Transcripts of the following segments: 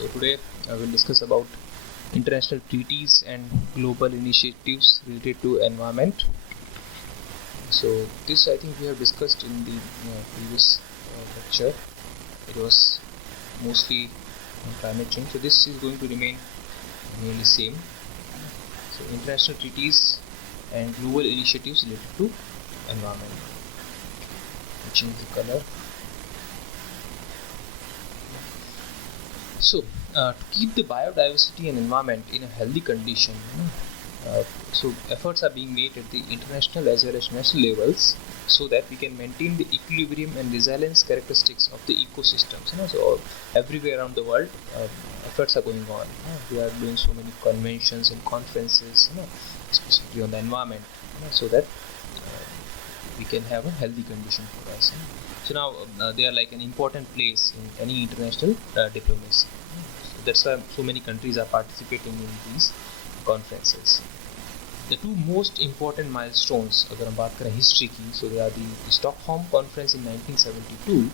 So today I will discuss about international treaties and global initiatives related to environment. So this I think we have discussed in the previous lecture. It was mostly on climate change. So this is going to remain nearly same. So international treaties and global initiatives related to environment. I'll change the color. So, to keep the biodiversity and environment in a healthy condition, so efforts are being made at the international as well as national levels so that we can maintain the equilibrium and resilience characteristics of the ecosystems. So everywhere around the world, efforts are going on. We are doing so many conventions and conferences, specifically on the environment, so that we can have a healthy condition for us. So now they are like an important place in any international diplomacy. So that's why so many countries are participating in these conferences. The two most important milestones, अगर हम बात करें history की, so they are the Stockholm Conference in 1972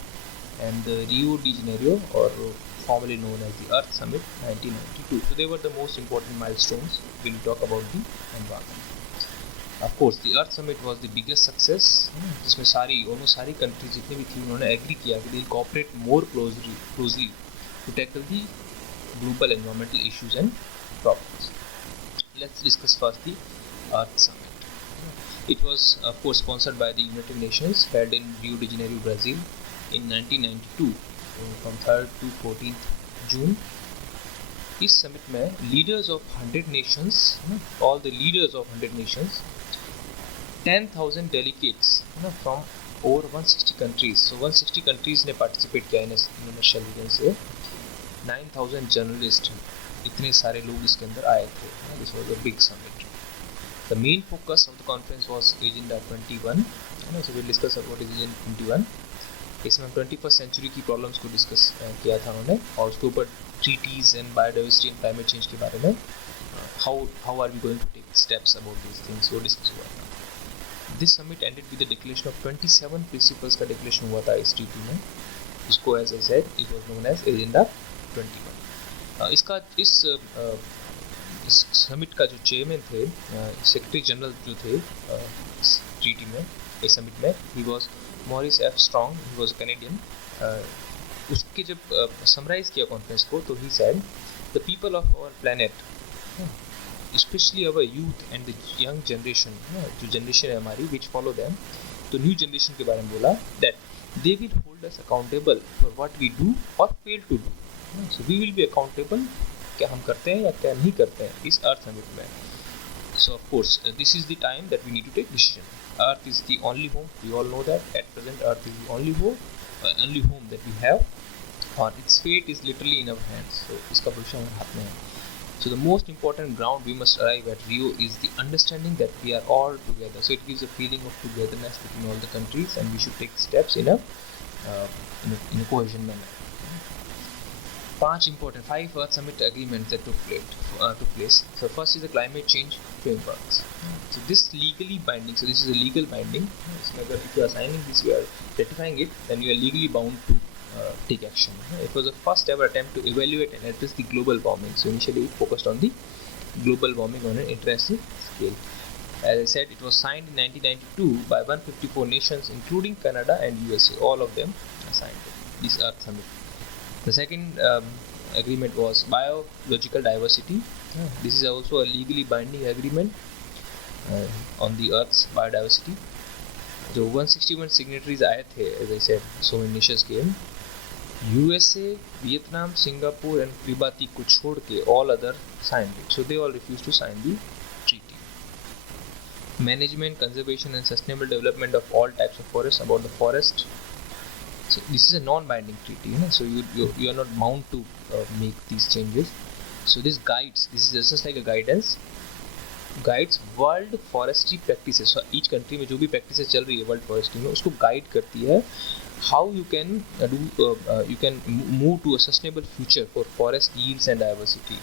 and the Rio de Janeiro, or formerly known as the Earth Summit, 1992. So they were the most important milestones when we talk about the environment. Of course, the Earth Summit was the biggest success, जिसमें almost सारी countries जितनी भी थी उन्होंने agree किया कि they'll cooperate more closely to tackle the global environmental issues and problems. Let's discuss first the Earth Summit. It was of course sponsored by the United Nations, held in Rio de Janeiro, Brazil in 1992 from 3rd to 14th June. इस summit में leaders of 100 nations, all the leaders of 100 nations, 10,000 delegates from over 160 countries. So 160 countries ने participate किया इन नशल से 9,000 journalists, इतने सारे लोग इसके अंदर आए थे. This was a big summit. The main focus of the conference was Agenda 21. So we'll discuss what is Agenda 21. इसमें 21st century की problems को discuss किया था उन्होंने, और उसके ऊपर treaties and biodiversity and climate change के बारे में how are we going to take steps about these things वो discuss हुआ था. This summit ended with the declaration of 27 principles का declaration हुआ था इस treaty में, जिसको as I said it was known as Agenda 21. इसका इस समिट का जो चेयरमैन थे, सेक्रेटरी जनरल जो थे इस ट्रीटी में, इस समिट में, he was Maurice F Strong, he was Canadian. उसके जब समराइज किया कॉन्फ्रेंस को, तो he said the people of our planet, specially our youth and the young generation, जो जनरेशन है हमारी विच फॉलो दैम, तो न्यू जनरेशन के बारे में बोला that they will hold us accountable for what we do और fail to do. So we will be accountable, क्या हम करते हैं या क्या नहीं करते हैं इस अर्थ समिट में. So of course this is the time that we need to take decision. Earth is the only home, we all know that at present earth is the only home that we have, और its fate is literally in our hands. So इसका भविष्य हमारे हाथ में है. So the most important ground we must arrive at Rio is the understanding that we are all together. So it gives a feeling of togetherness between all the countries, and we should take steps in a cohesion manner. Five Earth Summit agreements that took place. So first is the climate change frameworks. So this legally binding. So this is a legal binding. So if you are signing this, you are ratifying it, then you are legally bound to take action. It was the first ever attempt to evaluate and address the global warming. So initially it focused on the global warming on an international scale. As I said, it was signed in 1992 by 154 nations, including Canada and USA. All of them signed this Earth Summit. The second agreement was biological diversity. This is also a legally binding agreement on the Earth's biodiversity. जो 161 signatories आए थे, as I said, so many nations came. USA, Vietnam, Singapore and Kiribati को छोड़ के all other signed it. So they all refused to sign the treaty. Management, conservation and sustainable development of all types of forests, about the forest. So this is a non-binding treaty, so you are not bound to make these changes. So this is just like a guides world forestry practices. So each country में जो भी प्रैक्टिसेस चल रही है world forestry में, उसको guide करती है how you can move to a sustainable future for forest yields and diversity.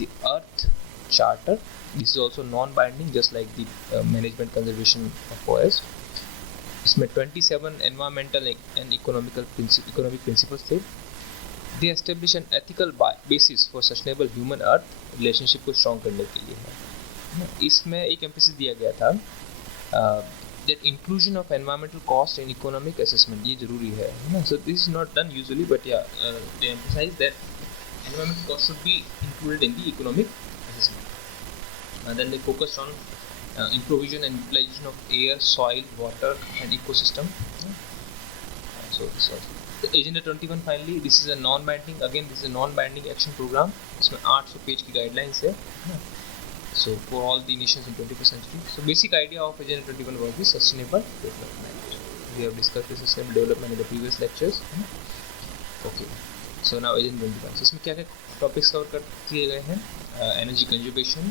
The earth charter, this is also non binding just like the management conservation of forest. इसमें 27 environmental and economic principles थे. They establish an ethical basis for sustainable human earth relationship को strong करने के लिए है। इसमें एक एम्फेसिस दिया गया था that inclusion of environmental cost in economic assessment, ये जरूरी है ना। So this is not done usually, but yeah, they emphasize that environmental cost should be included in the economic assessment. And then they focused on improvisation and utilization of air, soil, water and ecosystem. So this was the Agenda 21. Finally, this is a non-binding, again this is a non-binding action program. इसमें 800 पेज की guidelines है। So for all the nations in 21st century. So basic idea of Agenda 21 was the sustainable development. We have discussed the sustainable development in the previous lectures. Okay. So now Agenda 21. So इसमें क्या क्या topics cover कर किए गए हैं? Energy conservation,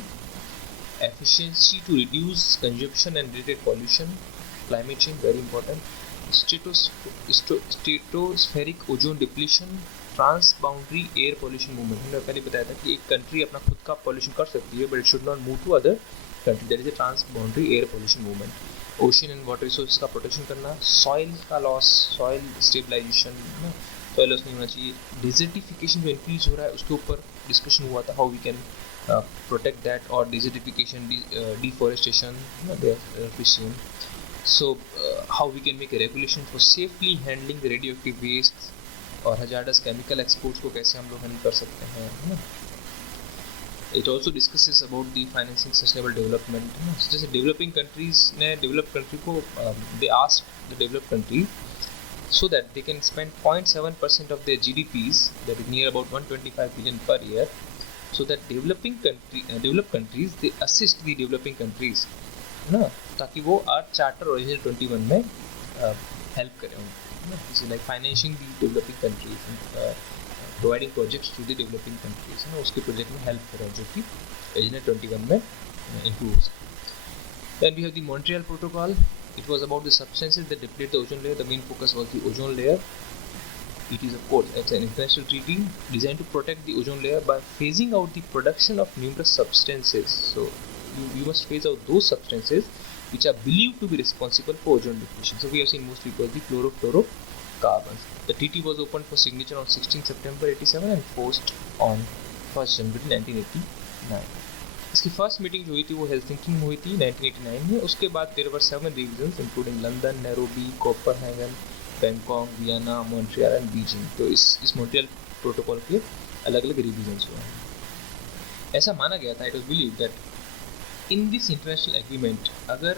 efficiency to reduce consumption and related pollution, climate change very important, stratospheric ozone depletion, transboundary air pollution movement. मैंने पहले बताया था कि एक कंट्री अपना खुद का पॉल्यूशन कर सकती है but it should not move to other country, that is a transboundary air pollution movement. Ocean and water resource का प्रोटेक्शन करना, सॉइल का loss, soil stabilisation, soil loss नहीं होना चाहिए। डिजर्टिफिकेशन जो इंक्रीज हो रहा है उसके ऊपर डिस्कशन हुआ था, how we can protect that, और desertification, deforestation, so how we can make a regulation for safely handling the radioactive waste और हजार्डस केमिकल एक्सपोर्ट्स को कैसे हम लोग हैंडल कर सकते हैं, है ना। It also discusses about the financing sustainable development, है ना। जैसे डेवलपिंग कंट्रीज ने डेवलप कंट्री को they asked the develop country so that they can spend 0.7% of their GDPs, that is near about 125 billion per year, so that developed countries they assist the developing countries, है ना, ताकि वो अर्थ charter original 21 में हेल्प करें। This is like financing the developing countries and providing projects to the developing countries, है ना, उसके प्रोजेक्ट में हेल्प करें जो कि Agenda 21 में includes. Then we have the Montreal Protocol. It was about the substances that deplete the ozone layer. The main focus was the ozone layer. It is, of course, it's an international treaty designed to protect the ozone layer by phasing out the production of numerous substances. So you must phase out those substances which are believed to be responsible for ozone depletion. So we have seen mostly it was the chlorofluorocarbons. The treaty was opened for signature on 16 September 87 and forced on 1st January 1989. इसकी first meeting जो हुई थी वो हेलसिंकी में हुई थी 1989 में। उसके बाद there were 7 revisions including London, Nairobi, Copenhagen, Bangkok, Vienna, Montreal and Beijing. तो इस मॉन्ट्रियल प्रोटोकॉल के अलग अलग रिविजन्स हुए हैं। ऐसा माना गया था, it was believed that in this international agreement, अगर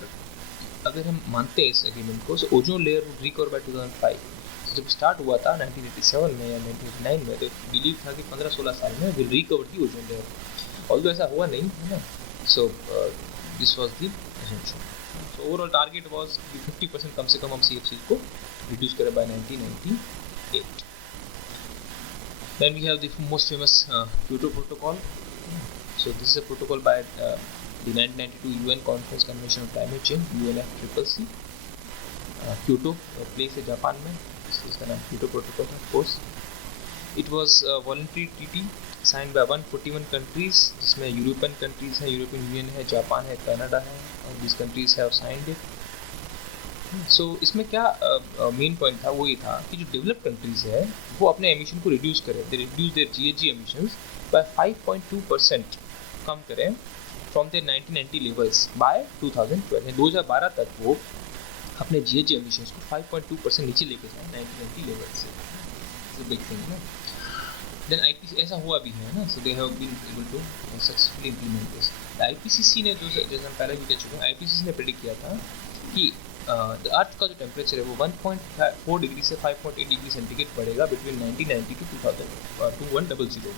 हम मानते हैं इस एग्रीमेंट को, so ozone layer would recover by 2005। जब स्टार्ट हुआ था 1987 में या 1989 में, तो बिलीव था कि 15-16 साल में will recover the ozone layer. Although ऐसा हुआ नहीं, है ना। सो this was the assumption. So overall target was 50% कम से कम हम CFC को रिड्यूस करें बाय 1998। Then we have the most famous Kyoto Protocol. So this is a protocol by the 1992 UN Conference Convention on Climate Change, UNFCCC. Kyoto place है जापान में, इसका नाम Kyoto Protocol है, of course. It was a voluntary treaty signed by 141 countries, जिसमें European countries हैं, European union है, जापान है, कनाडा है, और these countries have signed it. सो इसमें क्या मेन पॉइंट था, वो ये था कि जो डेवलप्ड कंट्रीज है वो अपने एमिशन को रिड्यूस करें, they reduce their GHG emissions by 5.2% कम करें फ्रॉम देयर 1990 लेवल्स बाय 2012। 2012 तक वो अपने GHG एमिशंस को 5.2% नीचे लेके जाए 1990 लेवल से। इट्स अ बिग थिंग ना। देन IPCC ऐसा हुआ भी है ना, so they have been able to successfully implement this. IPCC ने जो, जैसे हम पहले भी कह चुके हैं, IPCC ने प्रेडिक्ट किया था कि अर्थ का जो टेम्परेचर है वो 1.4 डिग्री से 5.8 डिग्री सेंटीग्रेड बढ़ेगा बिटवीन 1990 टू 2100।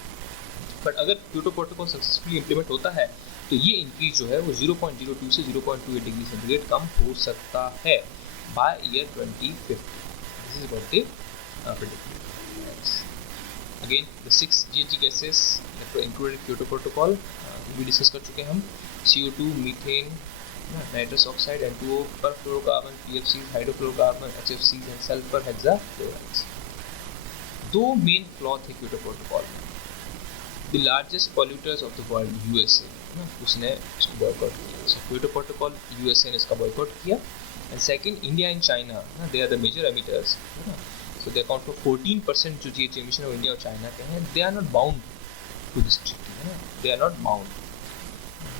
बट अगर क्योटो प्रोटोकॉल सक्सेसफुली इम्प्लीमेंट होता है तो ये इंक्रीज जो है वो 0.02 से 0.28 डिग्री सेंटीग्रेड कम हो सकता है by year 2050। This is what they predict. Again the 6 GHG gases included Kyoto protocol भी डिस्कस कर चुके हैं हम। CO2, methane, nitrous oxide, N2O, perfluorocarbon, PFCs, hydrofluorocarbon, HFCs and sulfur hexafluorides। दो मेन फ्लॉ थे क्योटो प्रोटोकॉल में। The largest polluters of the world USA, उसने इसको बॉयकॉट किया। सो क्योटो प्रोटोकॉल USA ने इसका बॉयकॉट किया। And second, India and China, they are the major emitters. So they account for 14% जो GHG emission of India और China के हैं. They are not bound to this treaty. They are not bound.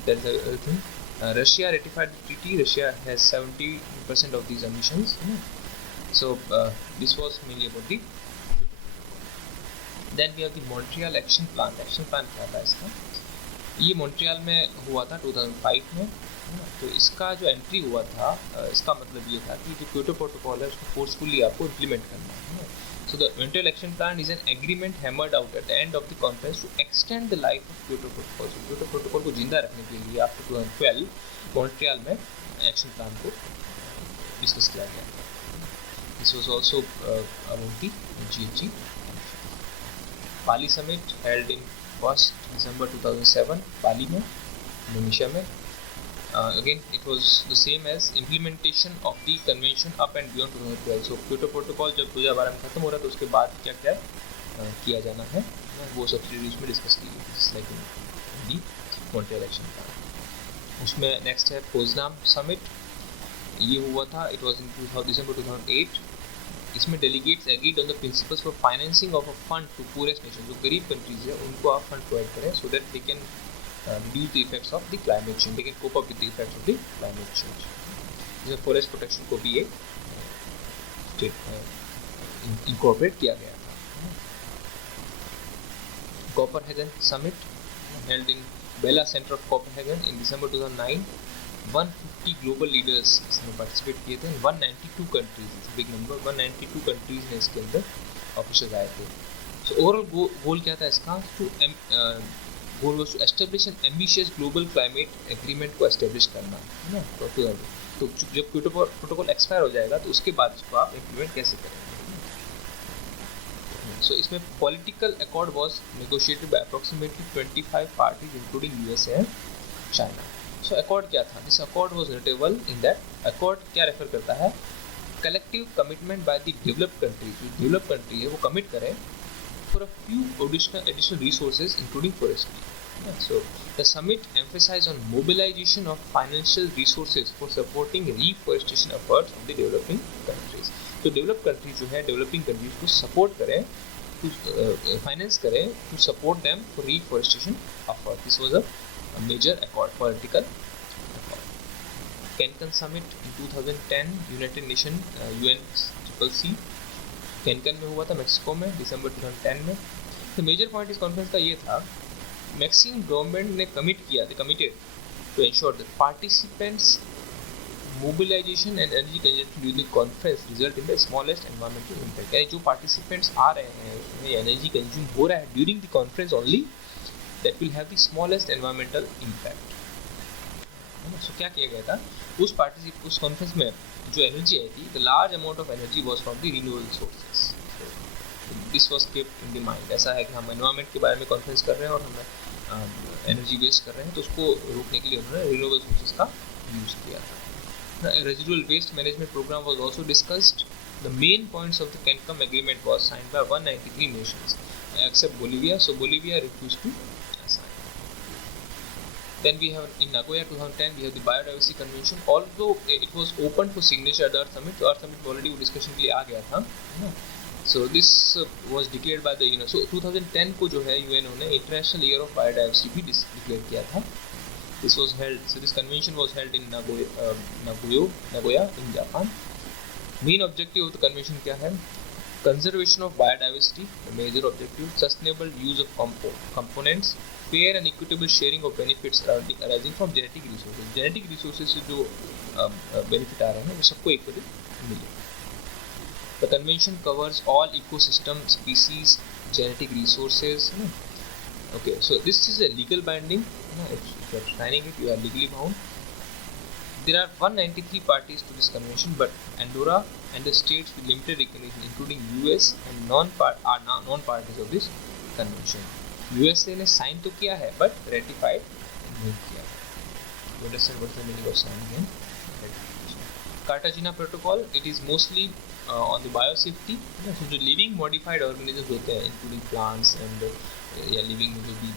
That is a thing. Russia ratified the treaty. Russia has 70% of these emissions. So this was mainly about the. Then we have the Montreal Action Plan. Action Plan क्या था इसका? ये मॉन्ट्रियल में हुआ था 2005 में. तो इसका जो एंट्री हुआ था, इसका मतलब ये था कि जो क्योटो प्रोटोकॉल है उसको फोर्सफुली आपको इम्प्लीमेंट करना है. So the Montreal Action Plan is an agreement hammered out at the end of the conference to extend the life of Kyoto Protocol. So Kyoto Protocol को जिंदा रखने के लिए after 2012 मॉन्ट्रियल में एक्शन प्लान को डिस्कस किया गया था. This was also about the GHG. Bali Summit held in 1st December 2007 Bali में, इंडोनेशिया में. Again it was the same as implementation of the convention up and beyond 2012. So Kyoto Protocol जब 2012 में खत्म हो रहा है तो उसके बाद क्या क्या किया जाना है वो सब चीज़ें उसमें डिस्कस की गई, just like in the Montreal action plan. उसमें नेक्स्ट है पोजनाम समिट. ये हुआ था, इट वॉज इन दिसंबर 2008. इसमें delegates agreed on the principles for financing of a fund to poorest nation. जो गरीब कंट्रीज है उनको आप फंड प्रोवाइड करें so that they can reduce the effects of the climate change. They can cope up with the effects of the climate change. जैसे forest protection को भी एक इंकॉर्पोरेट किया गया था. Copenhagen summit held in Bella Center of Copenhagen in December 2009. 150 global leaders इसमें पार्टिसिपेट किए थे. 192 countries, बिग नंबर, 192 countries ने इसके अंदर ऑफिसर्स आए थे. So ओवरऑल गोल क्या था इसका? Goal was to establish an ambitious global climate agreement को एस्टेब्लिश करना है ना. तो जब क्योटो प्रोटोकॉल एक्सपायर हो जाएगा तो उसके बाद इसको आप इम्प्लीमेंट कैसे करेंगे. सो इसमें political accord was negotiated by approximately 25 parties including USA and China. So accord क्या था? This accord was notable in that accord क्या रेफर करता है? Collective commitment by the developed country. जो डेवलप्ड कंट्री है वो कमिट करें for a few additional resources including forestry. So the summit emphasized on mobilization of financial resources for supporting reforestation efforts of the developing countries. तो developed countries जो है developing countries को support करें, finance करें to support them for reforestation efforts. This was a major accord, political accord. Cancun Summit in 2010, United Nations UNCCC कैनकन में हुआ था मेक्सिको में दिसंबर 2010 में. तो मेजर पॉइंट इस कॉन्फ्रेंस का ये था, मैक्सिकन गवर्नमेंट ने committed to ensure that participants mobilisation and energy consumption during the conference result in the smallest environmental impact. यानी जो पार्टिसिपेंट्स आ रहे हैं उसमें एनर्जी कंज्यूम हो रहा है during the conference only, that will have the smallest environmental impact. So क्या किया गया था उस कॉन्फ्रेंस में? जो एनर्जी आई थी, the large amount of energy was from the renewable sources. This was kept in the mind. ऐसा है कि हम एनवायरनमेंट के बारे में कॉन्फ्रेंस कर रहे हैं और हमें एनर्जी वेस्ट कर रहे हैं, तो उसको रोकने के लिए उन्होंने रिन्यूएबल सोर्सेस का यूज़ किया था. Residual waste management programme was also discussed. The main points of the Cancun agreement was signed by 193 nations except Bolivia. So Bolivia refused to. Then we have in Nagoya 2010 we have the Biodiversity Convention. Although it was open for signature at the Earth Summit, तो Earth Summit already वो discussion के लिए आ गया था. So this was declared by the UN. So 2010 को जो है UN ने International Year of Biodiversity भी declare किया था. This was held. So this convention was held in Nagoya in Japan. Main objective of the convention क्या है? Conservation of biodiversity, the major objective. Sustainable use of components. Fair and equitable sharing of benefits arising from genetic resources. Genetic resources से जो benefit आ रहे हैं वो सबको equally मिले. The convention covers all ecosystem species, genetic resources. Okay, so this is a legal binding. If you are signing it, you are legally bound. There are 193 parties to this convention, but Andorra and the states with limited recognition, including US, and non-parties of this convention. USA ने साइन तो किया है but ratified नहीं किया. You understand what the meaning of signing and ratification? Cartagena Protocol, it is mostly on the biosafety. So जो living modified organisms होते हैं, including plants and या living जो भी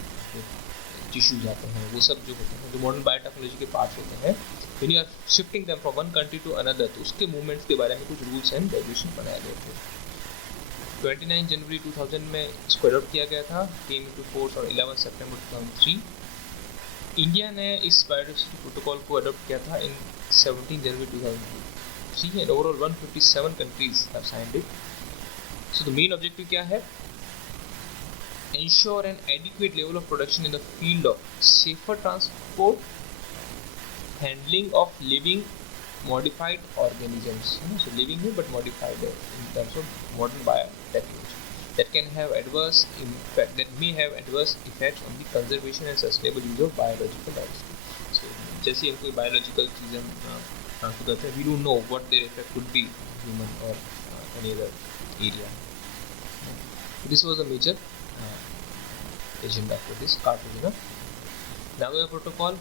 tissues आते हैं, वो सब जो होते हैं, जो modern biotechnology के parts होते हैं, when you are shifting them from one country to another, तो उसके movements के बारे में कुछ rules and regulations बनाए गए थे. 29 जनवरी 2000 में इसको अडॉप्ट किया गया था, केम इनटू फोर्स ऑन 11 सितंबर 2003। इंडिया ने इस बायोडाइवर्सिटी प्रोटोकॉल को अडॉप्ट किया था इन 17 जनवरी 2003 and overall 157 countries have signed it. So the main objective क्या है? ensure an adequate level of production in the field of safer transport, handling of living modified organisms, so living but modified in terms of modern biotechnology that can have adverse impact, that may have adverse effects on the conservation and sustainable use of biological diversity. So जैसे हम कोई biological चीज़ें ट्रांसफर करते हैं, we don't know what their effect could be human or any other area. This was a major agenda for this Cartagena. Nagoya Protocol,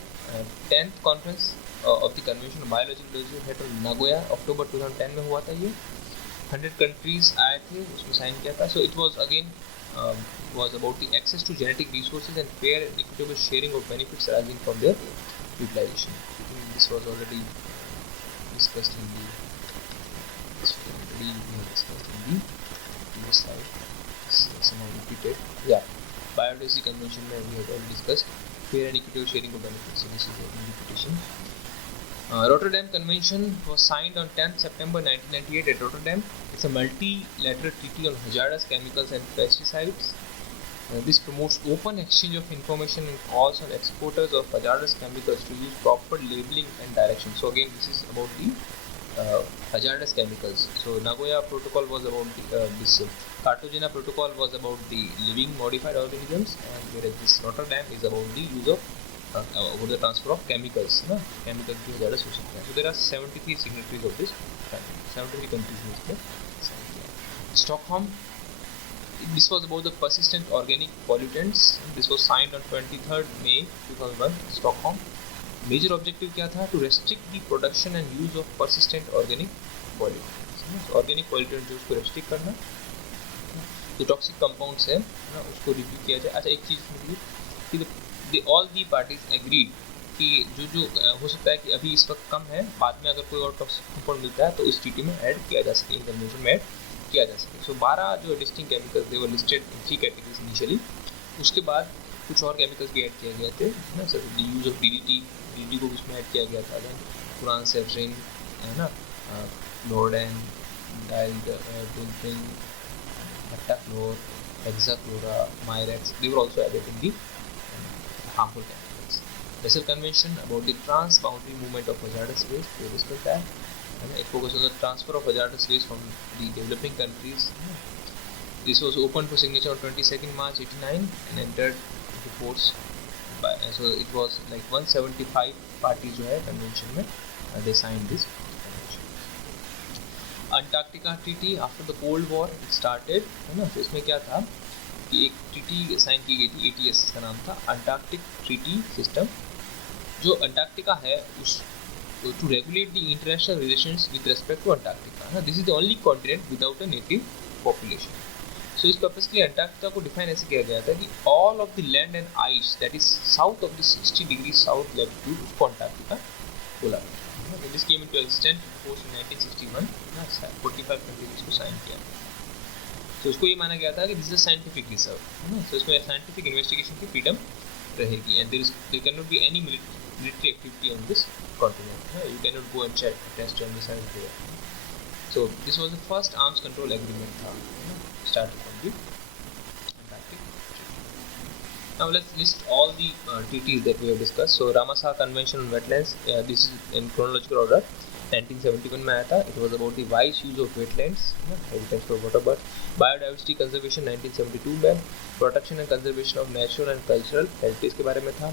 10th conference of the Convention on Biological Diversity held in Nagoya, October 2010 में हुआ था ये। 100 countries आए थे, उसमें साइन किया था। So it was again was about the access to genetic resources and fair and equitable sharing of benefits arising from their utilization. This was already discussed in the previous slide. Somehow repeated. Yeah. Biodiversity Convention में we have already discussed fair and equitable sharing of benefits. So this is a repetition. Rotterdam Convention was signed on 10th September 1998 at Rotterdam. It's a multilateral treaty on hazardous chemicals and pesticides. This promotes open exchange of information and calls on exporters of hazardous chemicals to use proper labeling and direction. So again, this is about the hazardous chemicals. So Nagoya Protocol was about this. Cartagena Protocol was about the living modified organisms, and whereas this Rotterdam is about the use of about the transfer of chemicals. Chemicals की hazardous हो सकते हैं. So there are 73 signatories of this. 73 countries में Stockholm. This was about the persistent organic pollutants. This was signed on 23rd May 2001. Stockholm. Major objective क्या था? To restrict the production and use of persistent organic pollutants. Organic pollutants जो उसको restrict करना, जो toxic compounds है ना, उसको रिव्यू किया जाए। अच्छा, एक चीज़ कि ऑल दी पार्टीज एग्रीड कि जो हो सकता है कि अभी इस वक्त कम है, बाद में अगर कोई और टॉक्सिक कंपाउंड मिलता है तो इस ट्रीटी में ऐड किया जा सके, कन्वेंशन में ऐड किया जा सके। सो 12 जो distinct chemicals they were listed in 3 categories initially. उसके बाद कुछ और केमिकल्स भी ऐड किए गए थे ना, सर यूज़ ऑफ DDT को उसमें ऐड किया गया था, पुरान सेफ्रिन है ना, लोरडेन, डाइल्ड्रिन, heptachlor, hexachlora, myrex, they were also added in the harmful chemicals. Basel Convention about the trans-boundary movement of hazardous waste, we discussed that. And it focused on the transfer of hazardous waste from the developing countries. This was opened for signature on 22nd March 89 and entered into force. So it was like 175 parties जो है convention में, they signed this. Antarctica treaty after the cold war it started है ना। तो इसमें क्या था कि एक ट्रीटी साइन की गई थी, ATS का नाम था, अंटार्कटिक ट्रीटी सिस्टम। जो अंटार्कटिका है उस to regulate the international relations with respect to Antarctica ना, this is the only continent without a native population. So इस पर्पज के लिए अंटार्कटिका को डिफाइन ऐसे किया गया था कि all of the land and ice that is south of the 60 degree south latitude उसको अंटार्कटिका बोला गया। This came into existence post in 1961. 45 countries को साइन किया। तो उसको ये माना गया था कि दिस इज साइंटिफिक रिसर्च है ना, तो इसमें साइंटिफिक इन्वेस्टिगेशन की फ्रीडम रहेगी and there can not be any military activity on this continent. You can not go and check test on this and so this was the first arms control agreement था started from the Antarctic. Now let's list all the treaties that we have discussed. So Ramsar Convention on Wetlands, this is in chronological order. 1971 में आया था. It was about the wise use of wetlands, habitats for water birds. Biodiversity Conservation 1972 में. Protection and Conservation of Natural and Cultural Heritage के बारे में था.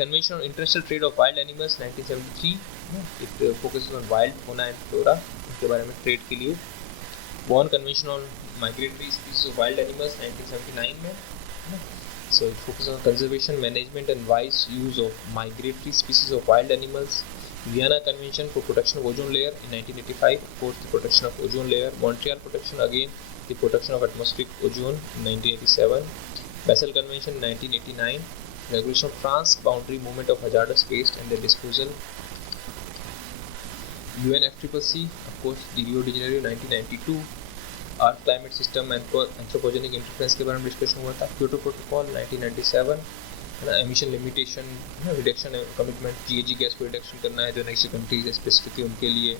Convention on International Trade of Wild Animals 1973. It focuses on wild fauna and flora के बारे में trade के लिए. Bonn Convention on Migratory Species of Wild Animals 1979 में. So it focuses on conservation, management and wise use of migratory species of wild animals. Vienna Convention for Protection of Ozone Layer in 1985, forced the protection of ozone layer. Montreal Protection, again the protection of atmospheric ozone in 1987. Basel Convention 1989, regulation of trans-boundary movement of hazardous waste and their disposal. UNFCCC, of course, the Rio de Janeiro 1992. Earth climate system anthropogenic interference के बारे में डिस्कशन हुआ था। Kyoto protocol 1997, है ना, emission limitation, reduction commitment, GAG gas को रिडक्शन करना है जो नेक्स्ट कंट्रीज स्पेसिफिक उनके लिए।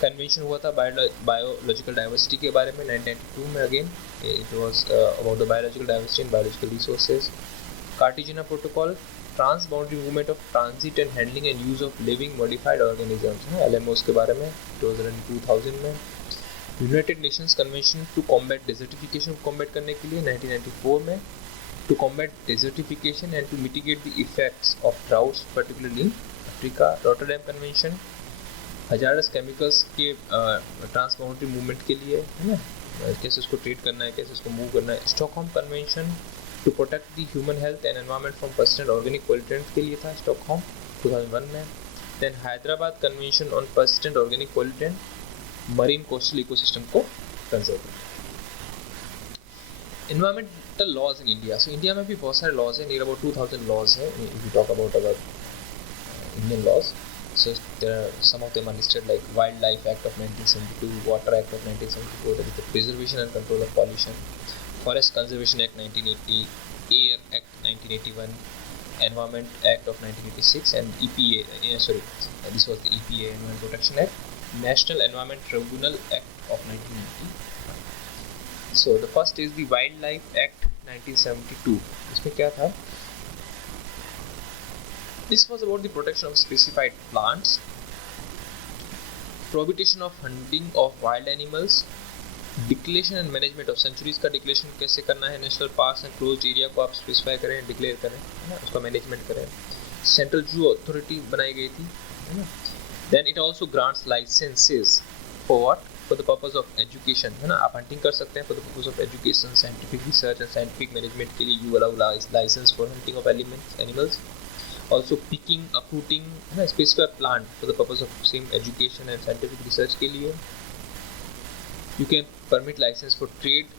कन्वेंशन हुआ था बायोलॉजिकल डाइवर्सिटी के बारे में 1992 में, again it was about the biological diversity and biological resources. Cartagena protocol, trans boundary movement of transit and handling and use of living modified organisms, LMOs के बारे में 2000 में। United Nations convention to combat desertification को combat करने के लिए 1994 में, to combat desertification and to mitigate the effects of droughts particularly in Africa, Rotterdam convention. Hazardous chemicals के ट्रांस बाउंड्री मूवमेंट के लिए, है ना, कैसे उसको ट्रीट करना है, कैसे उसको मूव करना है। Stockholm convention to protect the human health and environment from persistent organic pollutant के लिए था स्टॉकहोम 2001 में। Then Hyderabad convention on persistent organic pollutant, marine coastal ecosystem को कंजर्व करना। Environmental laws in India, so India में भी बहुत सारे लॉज हैं, नियर अबाउट 2000 लॉज है if you talk about our Indian laws. So some of them are listed like Wildlife Act of 1972, Water Act of 1974, that is the Preservation and Control of Pollution, Forest Conservation Act 1980, Air Act 1981, Environment Act of 1986, and EPA. This was the EPA, Environment Protection Act, National Environment Tribunal Act of 1990. So the first is the Wildlife Act 1972. इसमें क्या था? This was about the protection of specified plants, prohibition of hunting of wild animals, declaration and management of sanctuaries का declaration कैसे करना है, national parks and closed area को आप स्पेसिफाई करें, डिक्लेयर करें, है ना, उसका मैनेजमेंट करें। सेंट्रल जू अथॉरिटी बनाई गई थी, है ना। Then it also grants licences for what, for the purpose of education, है ना, आप हंटिंग कर सकते हैं for the purpose of education, scientific research and scientific management के लिए you allow licence for hunting of animals. Also picking, uprooting, है ना, specified plant for the purpose of same education and scientific research के लिए। You can permit license for trade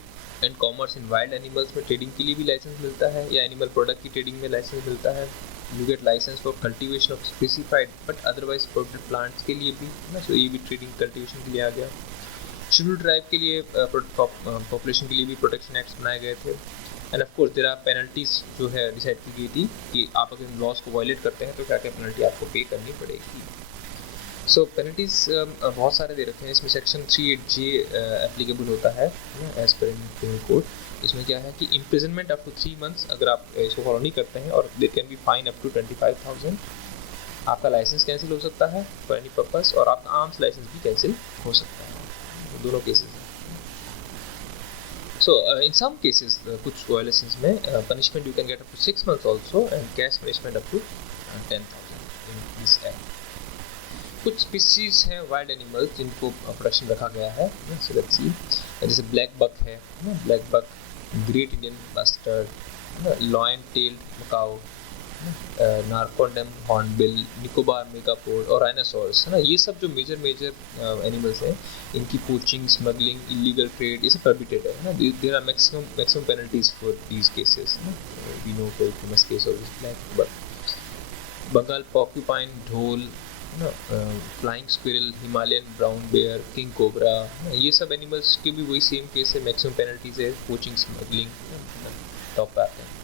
and commerce in wild animals, में ट्रेडिंग के लिए भी लाइसेंस मिलता है, या एनिमल प्रोडक्ट की ट्रेडिंग में लाइसेंस मिलता है। You get license for cultivation of specified but otherwise prohibited plants के लिए भी, है ना, so ये भी ट्रेडिंग कल्टिवेशन के लिए आ गया। शेड्यूल्ड ट्राइब के लिए पॉपुलेशन के लिए भी प्रोटेक्शन एक्ट्स बनाए गए थे। And of course there are penalties जो है डिसाइड की गई थी कि आप अगर लॉज को वायलेट करते हैं तो क्या क्या पेनल्टी आपको पे करनी पड़ेगी। सो पेनल्टीज बहुत सारे दे रखे हैं, इसमें सेक्शन 38J एप्लीकेबल होता है एज पर इन कोड। इसमें क्या है कि इम्प्रिजनमेंट अप टू 3 months अगर आप इसको फॉलो नहीं करते हैं, और they can be fine up to 25,000। आपका लाइसेंस कैंसिल हो सकता है फॉर एनी पर्पस, और आपका आर्म्स लाइसेंस भी कैंसिल हो सकता है, दोनों केसेस हैं। So in some cases कुछ violations में punishment you can get up to 6 months also, and cash punishment up to 10,000 in this act. कुछ species हैं wild animals जिनको प्रोटेक्शन रखा गया है, so let's see, जैसे black buck है, black buck, great Indian bustard, lion tailed macaw, Narcondam हॉर्नबिल, निकोबार मेगापोड और राइनोसोरस, है ना, ये सब जो मेजर एनिमल्स हैं, इनकी पोचिंग, स्मगलिंग, इलीगल ट्रेड, ये सब परमिटेड है ना। There are maximum penalties for these cases, we know कोई famous case of this black buck, Bengal porcupine, dhole, है ना, flying squirrel, Himalayan brown bear, king cobra, ये सब एनिमल्स के भी वही सेम केस है, मैक्सिमम पेनल्टीज है, पोचिंग, स्मगलिंग, टॉप पे आते हैं।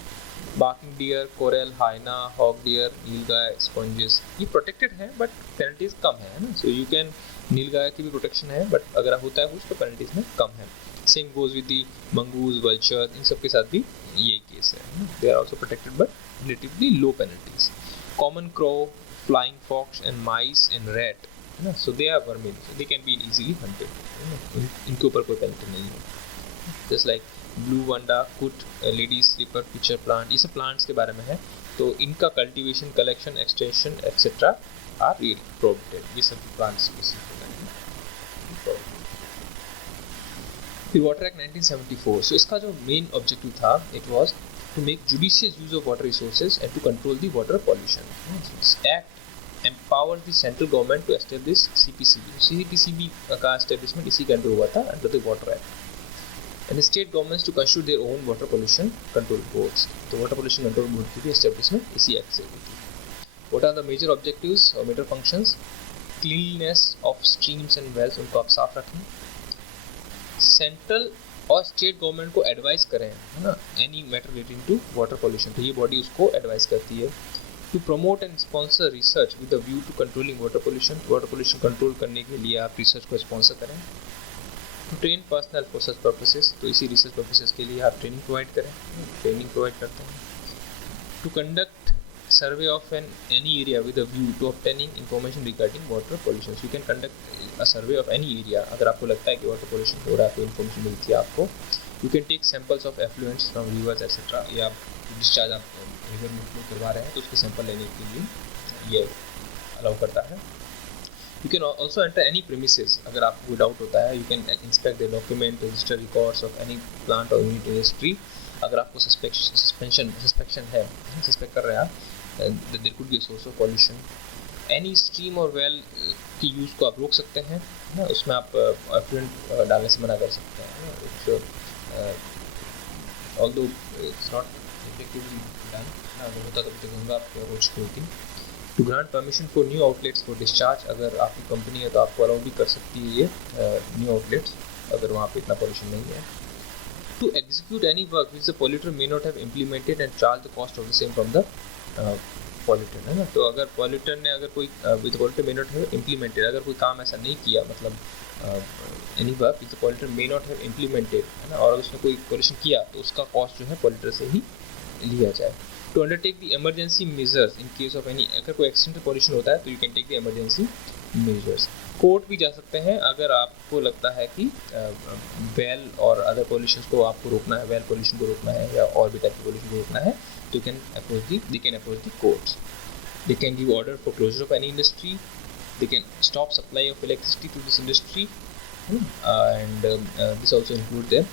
Barking deer, coral, hyena, hog deer, nilgai, sponges, ये प्रोटेक्टेड है बट पेनल्टीज कम है ना। सो यू कैन, नीलगाय की भी प्रोटेक्शन है बट अगर होता है कुछ तो पेनल्टीज में कम है। Same goes with the mongoose, vulture, इन सब के साथ भी यही केस है, they are also protected but relatively low penalties. Common crow, flying fox and mice and rat, है ना, so they are vermin, they can be easily hunted, इनके ऊपर कोई पेनल्टी नहीं है। जस्ट लाइक ब्लू वंडा, कुट, लेडीज स्लीपर, पिक्चर प्लांट, ये सब प्लांट्स के बारे में है, तो इनका cultivation, collection, extension etcetera are really prohibited, ये सब प्लांट्स फिर वाटर एक्ट 1974, सो इसका जो मेन ऑब्जेक्टिव था, it was to make judicious use of water resources and to control the water pollution. This act empowers the central government to establish CPCB. CPCB का establishment इसी के अंदर हुआ था under the Water Act. And the state governments to constitute their own water pollution control boards. तो water pollution control board की भी establishment इसी act से हुई थी। What are the major objectives or major functions? Cleanliness of streams and wells, उनको आप साफ रखें। सेंट्रल और स्टेट गवर्नमेंट को एडवाइस करें, है ना, any matter relating to water pollution, तो ये बॉडी उसको एडवाइस करती है। To promote and sponsor research with the view to controlling water pollution control करने के लिए आप रिसर्च को स्पॉन्सर करें। To train personnel for such purposes, तो इसी रिसर्च पर्पसेस के लिए आप ट्रेनिंग प्रोवाइड करें, ट्रेनिंग प्रोवाइड करते हैं। To conduct survey of any area with a view to obtaining information regarding water pollution, so you can conduct a survey of any area, अगर आपको लगता है कि वाटर पोल्यूशन हो रहा है तो इन्फॉर्मेशन मिलती है आपको। You can take samples of effluents from rivers etcetera, या आप डिस्चार्ज आप रिवर में फ्लो करवा रहे हैं तो उसके सैंपल लेने के लिए ये अलाउ करता है। You can also enter any premises, अगर आपको कोई डाउट होता है, you can inspect the document register records of any plant और यूनिट इंडस्ट्री, अगर आपको सस्पेक्शन है, सस्पेक्ट कर रहे हैं आप there could be a source of pollution. Any stream or well की यूज़ को आप रोक सकते हैं ना, उसमें आप effluent डालने से मना कर सकते हैं, although it's not effectively done, अगर होता तो गंगा आपको रोज होती। To grant permission for new outlets for discharge, अगर आपकी कंपनी है तो आपको अलाउ भी कर सकती है ये न्यू आउटलेट्स अगर वहाँ पे इतना पॉल्यूशन नहीं है। To execute any work which the polluter may not have implemented and charge the cost of the same from the polluter, है ना, तो अगर पॉल्यूटर ने अगर कोई with polluter may not have implemented, अगर कोई काम ऐसा नहीं किया, मतलब any work with polluter may not have implemented, है ना, और अगर उसने कोई पॉल्यूशन किया तो उसका कॉस्ट जो है पॉल्यूटर से ही लिया जाए। To undertake the emergency measures in case of any, अगर कोई एक्सीडेंटल पॉल्यूशन होता है तो you can take the emergency measures. Court भी जा सकते हैं अगर आपको लगता है कि वेल और अदर पॉल्यूशन को आपको रोकना है, वेल पॉल्यूशन को रोकना है या और भी टाइप के पॉल्यूशन को रोकना है, तो they can approach the courts. They can give order for closure of any industry. They can stop supply of electricity to this industry, and this also include them.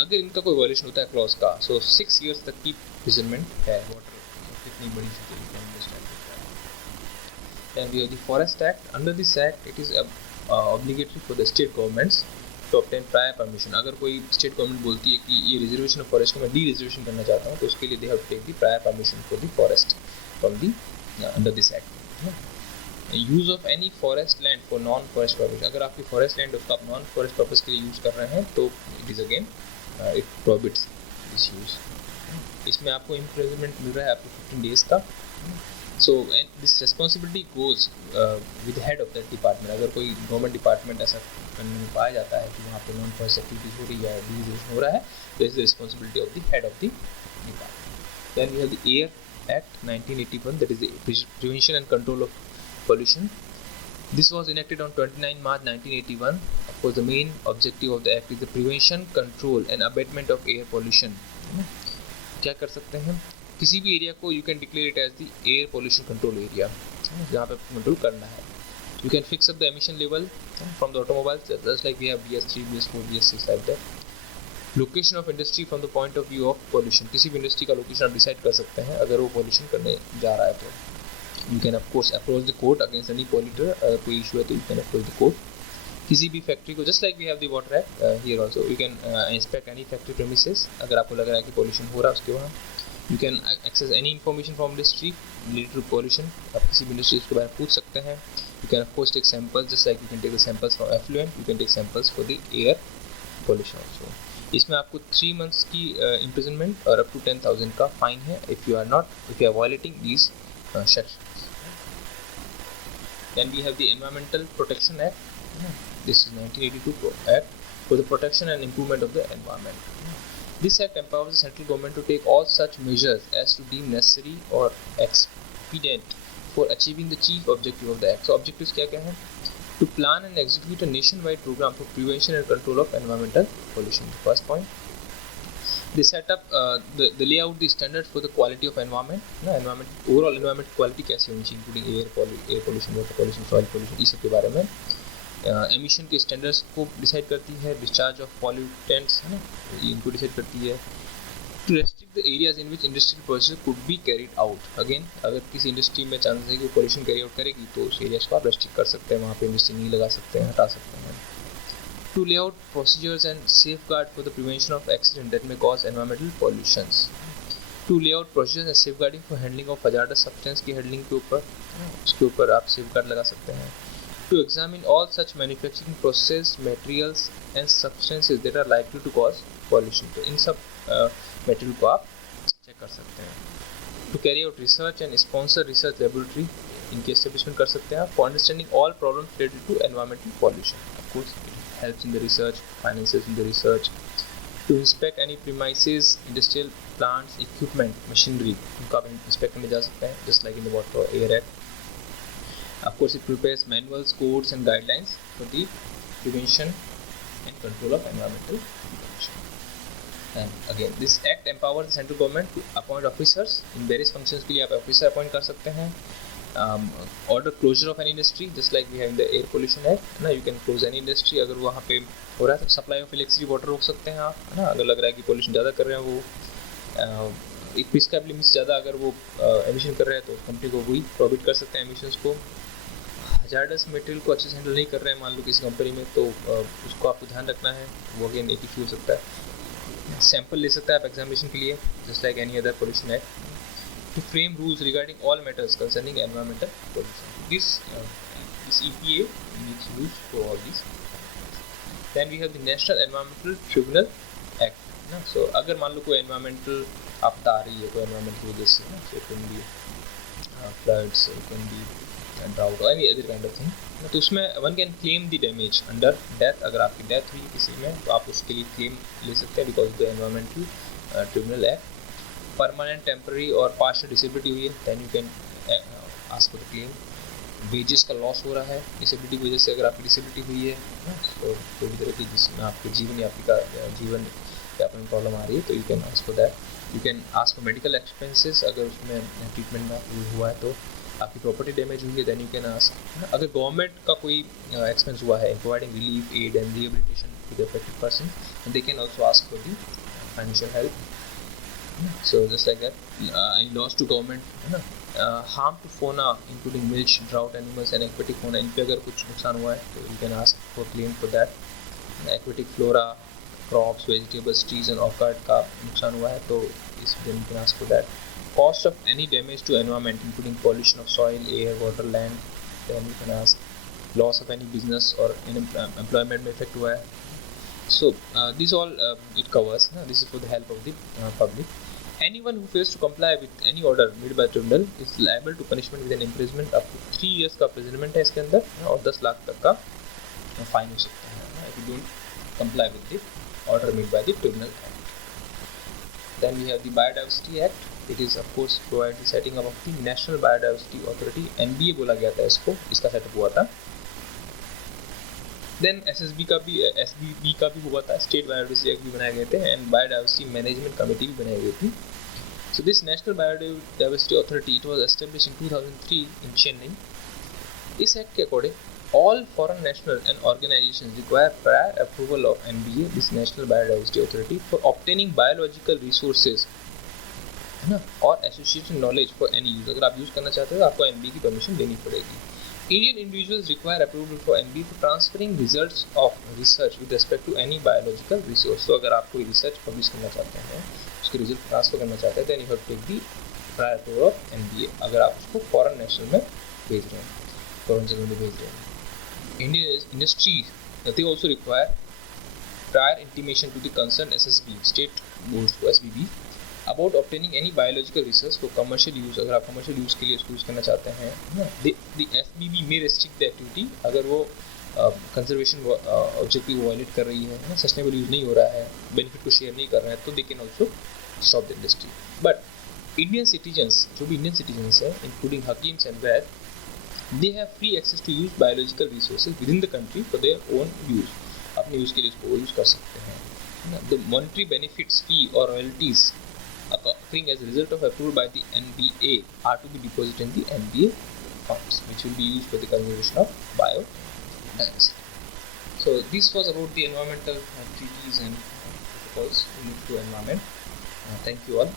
अगर इनका कोई वायलेशन होता है क्लॉज का, so 6 years तक की imprisonment है। वाटर कितनी बड़ी चीज़ है, you can understand it. Then we have the Forest Act. Under this act, it is obligatory for the state governments to obtain prior permission. अगर कोई स्टेट गवर्नमेंट बोलती है कि ये रिजर्वेशन ऑफ फॉरेस्ट को मैं डी रिजर्वेशन करना चाहता हूँ, तो उसके लिए they have to take the prior permission for the forest from the under this act. Use of any forest land for non forest purpose, अगर आपकी फॉरेस्ट लैंड उसका आप नॉन फॉरेस्ट पर्पस के लिए यूज़ कर रहे हैं तो it is again it prohibits this use. इसमें आपको इम्प्रिजनमेंट मिल रहा है आपको 15 days का। So this responsibility goes with head of that department, अगर कोई गवर्नमेंट डिपार्टमेंट ऐसा करने में पाया जाता है कि वहाँ पे नॉन फॉरेस्ट एक्टिविटीज हो रही है, डिजीज हो रहा है, तो is the responsibility of the head of the department. Then we have the air act 1981, that is the prevention and control of pollution. This was enacted on 29 March 1981. Of course, the main objective of the act is the prevention, control and abatement of air pollution. क्या कर सकते हैं, किसी भी एरिया को you can declare it as the air pollution control area, जहाँ पे कंट्रोल करना है। You can fix up the emission level from the automobiles, just like we have BS3, BS4, BS6 like that. Location of industry from the point of view of pollution, किसी भी इंडस्ट्री का लोकेशन आप डिसाइड कर सकते हैं अगर वो पॉल्यूशन करने जा रहा है तो। You can of course approach the court against any polluter, अगर कोई इशू है तो you can approach the court। किसी भी फैक्ट्री को, just like we have the water act here also, you can inspect any factory premises, अगर आपको लग रहा है कि pollution हो रहा है उसके वहाँ। You can access any information from industry related to pollution, आप किसी भी इंडस्ट्री के बारे में पूछ सकते हैं। You can of course take samples, just like you can take the samples from effluent, you can take samples for the air pollution also। इसमें आपको 3 months की imprisonment और up to 10,000 का fine है if you are violating these sections। Then we have the Environmental Protection Act. This is 1982 Act for the protection and improvement of the environment. This act empowers the central government to take all such measures as to deem necessary or expedient for achieving the chief objective of the act. So objectives क्या हैं? To plan and execute a nationwide program for prevention and control of environmental pollution. The first point. They set up they lay out the standards for the quality of environment, overall environment quality कैसी होनी चाहिए, including air pollution, water pollution, soil pollution, इस सब के बारे में। एमिशन के स्टैंडर्ड्स को डिसाइड करती है, डिस्चार्ज ऑफ पॉल्यूटेंट्स है ना, इनको डिसाइड करती है। To restrict the areas in which industrial process could be carried out, again अगर किसी इंडस्ट्री में चांसेस है कि पॉल्यूशन कैरी आउट करेगी तो उस एरियाज को आप रेस्ट्रिक्ट कर सकते हैं, वहाँ पे इंडस्ट्री नहीं लगा सकते हैं, हटा सकते हैं। To lay out procedures and safeguard for the prevention of accident that may cause environmental pollutions. To lay out procedures and safeguarding for handling of hazardous substance की handling के ऊपर, उसके ऊपर आप safeguard लगा सकते हैं। to examine all such manufacturing processes, materials and substances that are likely to cause pollution. तो इन सब मटेरियल को आप चेक कर सकते हैं. To carry out research and sponsor research laboratory, इनकी establishment कर सकते हैं आप. For understanding all problems related to environmental pollution. Of course, it helps in the research, finances in the research. To inspect any premises, industrial plants, equipment, machinery, उनको आप inspect करने जा सकते हैं, just like in the Water Air Act. Of course, it prepares manuals, codes and guidelines for the prevention and control of environmental pollution. And again, this act empowers the central government to appoint officers in various functions के लिए आप officer appoint कर सकते हैं. Order closure of any industry, just like we have in the Air Pollution Act, है ना, you can close any industry. अगर वहाँ पे हो रहा है तो supply of electricity, water रोक सकते हैं आप, है ना. अगर लग रहा है कि pollution ज़्यादा कर रहे हैं वो एक prescribed limits ज़्यादा अगर वो emission कर रहे हैं तो कंपनी को वही prohibit कर सकते हैं emissions को. हजार्डस मटेरियल को अच्छे से हैंडल नहीं कर रहे हैं मान लो किसी कंपनी में, तो उसको आपको ध्यान रखना है, वो अगेन एक इशू हो सकता है. सैंपल ले सकता है आप एग्जामिनेशन के लिए, just like any other pollution act. To frame rules regarding all matters concerning environmental pollution, this EPA makes use for all this. Then we have the national environmental tribunal act ना. So अगर मान लो कोई एनवायरमेंटल आपदा आ रही है कोई एनवायरमेंट की वजह से ना, so it can be floods, it can be drought or any other kind of thing, तो उसमें one can claim the damage under death. अगर आपकी डेथ हुई किसी में तो आप उसके लिए क्लेम ले सकते हैं because of the environmental tribunal act. Permanent, temporary और partial disability हुई है, then you can ask for the claim. wages का लॉस हो रहा है डिसेबिलिटी की वजह से, अगर आपकी डिसेबिलिटी हुई है तो कोई भी तरह की जिसमें आपके जीवन या आपकी जीवन यापन प्रॉब्लम आ रही है, तो you can ask for that. You can ask for medical expenses, अगर उसमें ट्रीटमेंट में हुआ है तो आपकी प्रॉपर्टी डैमेज हुई है, देन यू कैन आस्क. अगर गवर्नमेंट का कोई एक्सपेंस हुआ है providing relief, aid and rehabilitation to the affected person, they can also ask for the financial help. So just like that, any loss to government, है ना. Harm to fauna including milch, draught animals and aquatic fauna, इन पे अगर कुछ नुकसान हुआ है तो you can ask for claim for that. Aquatic flora, crops, vegetables, trees and orchard का नुकसान हुआ है तो इस then you can ask for that. Cost of any damage to environment including pollution of soil, air, water, land, then you can ask. Loss of any business or employment में effect हुआ है. So this all it covers. This is for the help of the public. Anyone who fails to comply with any order made by tribunal is liable to punishment with an imprisonment up to 3 years का imprisonment है इसके अंदर, और 10 लाख तक का फाइन हो सकता है if you don't comply with the order made by the tribunal act. Then we have the Biodiversity Act. It is of course provide the setting up of the National Biodiversity Authority, NBA बोला गया था इसको, इसका सेटअप हुआ था. Then SSB का भी हुआ था, State Biodiversity Act भी बनाए गए थे, and Biodiversity Management Committee भी बनाई गई थी. So this National Biodiversity Authority, it was established in 2003 in Chennai. इस एक्ट के according all foreign national and organizations require prior approval of NBA, this National Biodiversity Authority, for obtaining biological resources, है ना, और associated knowledge for any use. अगर आप यूज करना चाहते हो तो आपको एनबी की परमिशन लेनी पड़ेगी. Indian individuals require approval for NB for transferring results of research with respect to any biological resource. तो अगर आप कोई रिसर्च पब्लिश करना चाहते हैं, उसके रिजल्ट ट्रांसफर करना चाहते हैं, then you have to take the prior approval of NBA. अगर आप उसको फॉरेन नेशनल में भेज रहे हैं, फॉरेन जगह में भेज रहे हैं. Indian industry they also require prior intimation to the concern SSB, state boards को SBB, about obtaining any biological research for commercial use. अगर आप commercial use के लिए इसको यूज़ करना चाहते हैं, the SBB may restrict the activity अगर वो conservation objective violate कर रही है, sustainable use नहीं हो रहा है, benefit को share नहीं कर रहे हैं, तो they can also stop the industry. But Indian citizens, जो भी Indian citizens हैं, including Hakims and Vaid, they have free access to use biological resources within the country for their own use. अपने use के लिए इसको use कर सकते हैं. The monetary benefits, fee or royalties occurring as a result of approval by the NBA are to be deposited in the NBA funds, which will be used for the conservation of biodiversity. So this was about the environmental treaties and protocols related to environment. Thank you all.